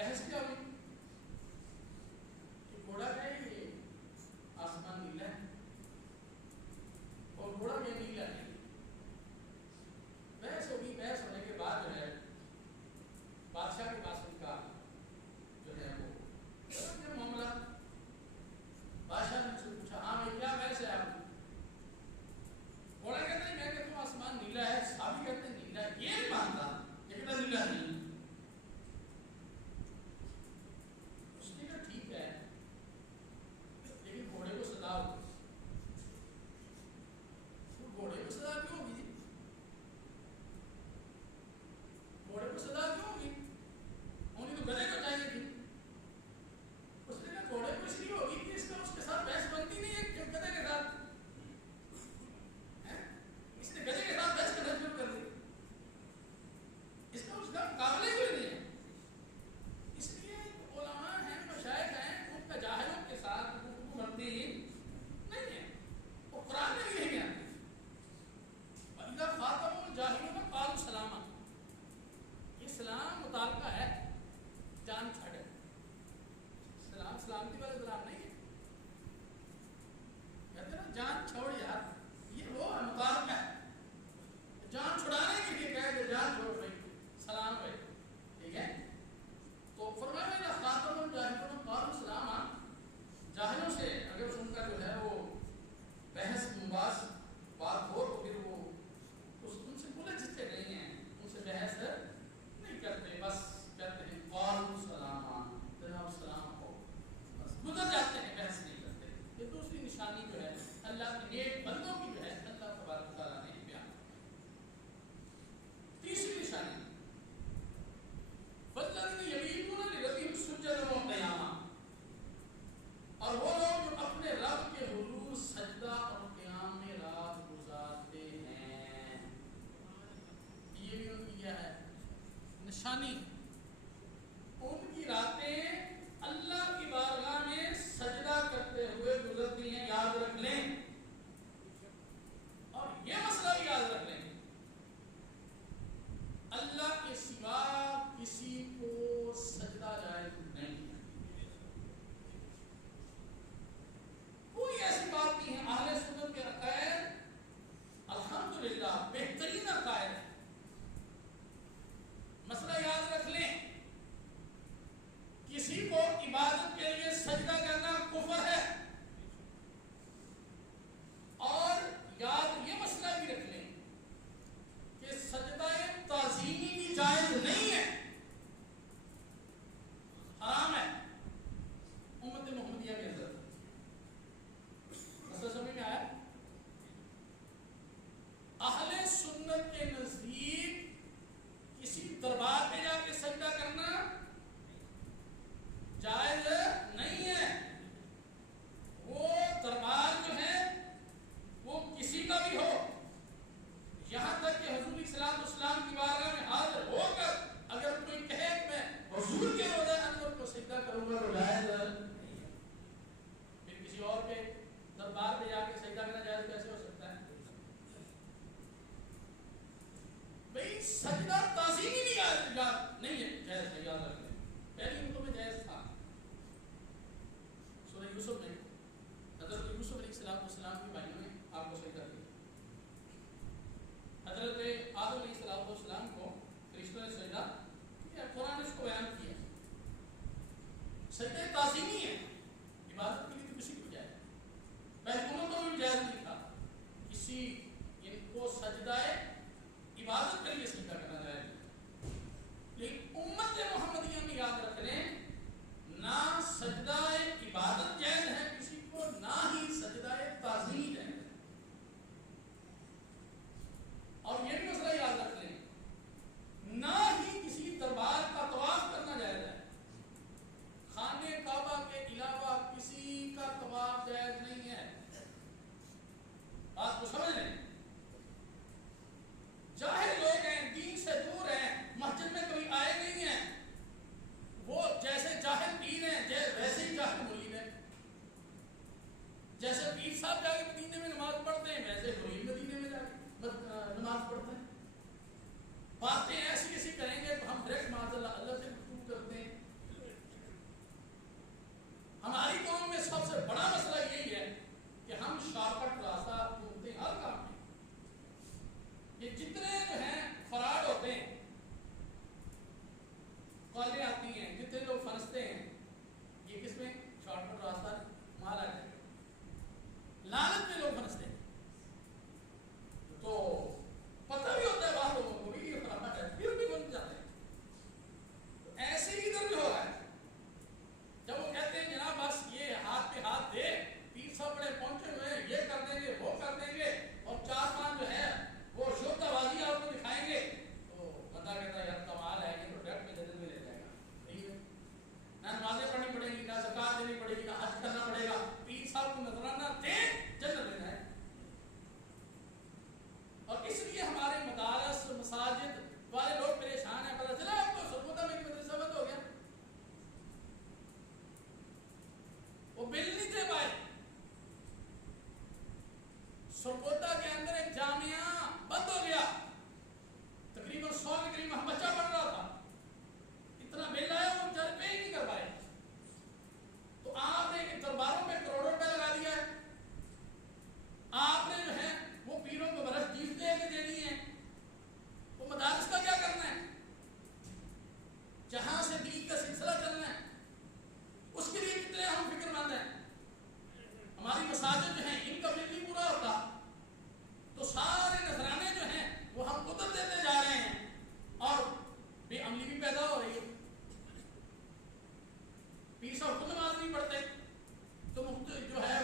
بحث کیا ہوئی کہ گھوڑا کا یہ آسمان نیلا ہے اور گھوڑا یہ نیلا نہیں. بحث ہوگی. بحث ہونے کے بعد جو ہے بادشاہ کے پاس ان کا جو ہے وہ معاملہ. بادشاہ نے سے پوچھا ہاں بھائی کیا بحث ہے آپ کی؟ گھوڑا کہتے ہیں میں کہتا ہوں آسمان نیلا ہے, صحابی کہتے ہیں نیلا ہے, یہ نہیں مانتا یہ کہتا نیلا نہیں. اس نے کہا ٹھیک ہے لیکن گھوڑے کو سزا ہوگی. گھوڑے کو سزا کیوں ہوگی؟ گھوڑے کو سزا کیوں ہوگی؟ انہیں تو گدھے کو چاہیے تھی. اس نے کہا گھوڑے کو اس لیے ہوگی کہ اس کا اس کے ساتھ بحث بنتی نہیں ہے گدھے کے ساتھ. اس نے گدھے کے ساتھ بحث کرنا شروع کر دی. اس کا مقابلہ کوئی نہیں ہے. اس لیے علماء ہیں, مشائخ ہیں, ان کا جاہلوں کے ساتھ گفتگو بنتی نہیں ہے. وہ قرآن میں بھی نہیں آتی. وَإِذَا خَاطَبَهُمُ الْجَاهِلُونَ قَالُوا سَلَامًا. یہ سلام متعلقہ ہے جان چھڑے. سلام سلامتی والا سلام نہیں ہے. کہتے ہیں نا جان چھوڑ یار, یہ وہ متعلقہ ہے. جان چھڑانے کے لیے کہتے جان چھوڑ بھائی سلام بھائی. ٹھیک ہے. تو فرمایا وَإِذَا خَاطَبَهُمُ الْجَاهِلُونَ قَالُوا سَلَامًا. جاہلوں سے اگر ان کا جو ہے وہ بحث مباحث بات ہو تو پھر وہ ان سے بولے جتنے نہیں ہیں, ان سے بحث نہیں کرتے, بس کہتے ہیں قَالُوا سَلَامًا, جناب سلام ہو, بس گزر جاتے ہیں, بحث نہیں کرتے. یہ دوسری نشانی جو ہے اللہ کے نیک بندوں کی جو ہے اللہ تبارک تعالیٰ نے بیان. تیسری نشانی وَالَّذِينَ يَبِيتُونَ لِرَبِّهِمْ سُجَّدًا وَقِيَامًا. اور وہ لوگ جو اپنے رب کے حضور سجدہ اور قیام میں رات گزارتے ہیں. یہ بھی ان کی کیا ہے نشانی. ان کی راتیں اللہ کی بارگاہ میں سجدہ کرتے ہوئے گزرتی ہیں. یاد رکھ لیں اور یہ مسئلہ بھی یاد رکھ لیں, اللہ کے سوا کسی کو سجدہ جائز نہیں ہے. کوئی ایسی بات نہیں ہے. اہل سنت کے عقائد الحمدللہ بہترین عقائد ہے. مسئلہ یاد رکھ لیں, کسی کو عبادت کے لیے سجدہ کرنا کفر ہے. اور یاد یہ مسئلہ بھی رکھ لیں کہ سجدہ تعظیمی بھی جائز نہیں ہے, حرام ہے امت محمدیہ کے اندر. مسئلہ سمجھ میں آیا؟ اہل سنت کے نزدیک کسی دربار پہ جا کے سجدہ کرنا جائز نہیں ہے. وہ دربار جو ہے وہ کسی کا بھی ہو, یہاں تک کہ حضور صلی اسلام کی بارگاہ میں حاضر ہو کر اگر کوئی کہے کہ میں حضور کے روضہ انور کو سجدہ کروں گا تو جائز نہیں ہے. پھر کسی اور کے دربار پہ جا کے سجدہ کرنا جائز کیسے ہو سکتا ہے؟ بھئی سجدہ تعظیمی بھی جائز نہیں ہے, جائز ہے. یاد رکھ لیں پہلی امتوں میں جائز تھا. سورہ یوسف میں حضرت یوسف علیہ السلام کی بھائیوں نے آپ کو سجدہ کیا. حضرت آدم علیہ السلام کو فرشتوں نے سجدہ کیا. قرآن نے اس کو بیان کیا. سجدہ تعظیمی ہے, عبادت کے لیے تو کسی کو جائز. محکوموں کو بھی جائز نہیں تھا کسی ان کو سجدہ عبادت کے لیے سجدہ کرنا جائز. کالیں آتی ہیں، جتنے لوگ پھنستے ہیں، یہ کس میں شارٹ کٹ راستہ مال آ جائے گا، لالچ میں لوگ پھنستے ہیں. تو پتہ بھی ہوتا ہے بعض لوگوں کو بھی یہ فلانا ہے، پھر بھی بن جاتے ہیں. تو ایسے ہی ادھر بھی ہو رہا ہے. جب وہ کہتے ہیں جناب بس یہ ہاتھ پہ ہاتھ دے، پیر صاحب بڑے پہنچے ہوئے ہیں، یہ کر دیں گے وہ کر دیں گے، اور 4-5 جو ہے وہ شوکہ بازی آپ کو دکھائیں گے، تو بندہ کہتا ہے یار کمال ہے، یہ تو ڈائریکٹ میں جنت میں لے جائے گا. صحیح ہے، نہ نمازیں پڑھنی پڑیں گی، نہ زکوٰۃ دینی پڑے گی، نہ حج کرنا پڑے گا، پیر صاحب کو نذرانہ دے جنت لینا ہے. اور اس لیے ہمارے مدارس مساجد والے لوگ پریشان ہیں. پتہ چلا آپ کو سرگودا میں مدرسہ بند ہو گیا، وہ بل نہیں دے پائے. سرگودا کے اندر ایک جامعہ بند ہو گیا، تقریباً 100 کے قریب ہم بچہ پڑھ رہا تھا، اتنا بل آیا وہ چل پے ہی نہیں کر پائے. تو آپ نے درباروں میں کروڑوں روپے لگا دیا ہے، آپ نے جو ہے وہ پیروں کو برس جیت دے کے دینی ہے، وہ مدارس کا کیا کرنا ہے؟ جہاں سے دین کا سلسلہ چلنا ہے اس کے لیے کتنے ہم فکر مند ہیں. ہماری مساجد جو ہیں ان کا بل نہیں پورا ہوتا تو سارے نذرانے جو ہیں وہ ہم ادھر دیتے جا رہے ہیں، اور بے عملی بھی پیدا ہو رہی ہے. پیر صاحب خود نماز نہیں پڑھتے تو جو ہے